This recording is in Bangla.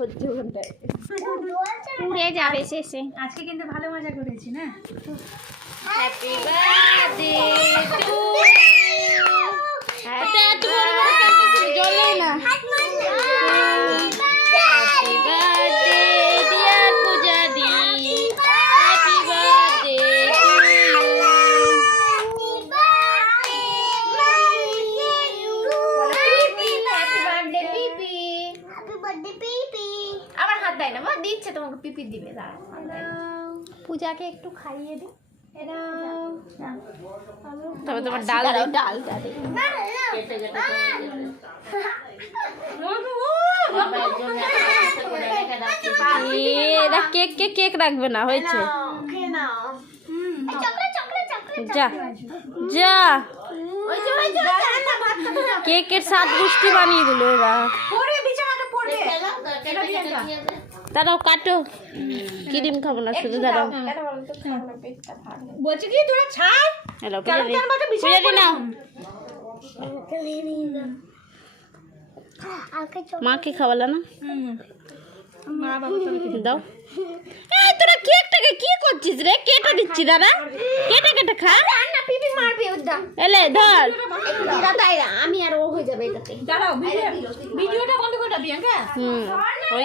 হচ্ছে ওখানটায় পুড়ে যাবে শেষে। আজকে কিন্তু ভালো মজা করেছি না। হ্যাপি বার্থডে টু জলে না। হ্যাপি বার্থডে ডিয়ার পূজা দি, হ্যাপি বার্থডে টু ইউ। আবার হাত দেয় না, বা দিচ্ছে তোমাকে পিপি দিবে। পূজাকে একটু খাইয়ে দি। তবে তোমার ডাল ডালটা দে। কেক কেক কেক রাখবে না, হয়েছে। যা যা কেকের 7 গুষ্টি বানিয়ে দিল এরা। দাঁড়াও কাটো, ক্রিম খাবো না শুধু, দাঁড়াও। বলছি কি তোরা ছাড়। হ্যালো পূজা দি নাও। মাকে খাওয়ালা না, দাও। এই তোরা কেকটাকে কি করছিস রে? কেটে দিচ্ছি দাদা, কেটে কেটে খা না, পিপি মারবে ওদা। এলে ধর দাদা, আমি আর ও হয়ে যাবে এটাতে। দাঁড়াও ভিডিওটা বন্ধ করে দাও প্রিয়াঙ্কা। ওই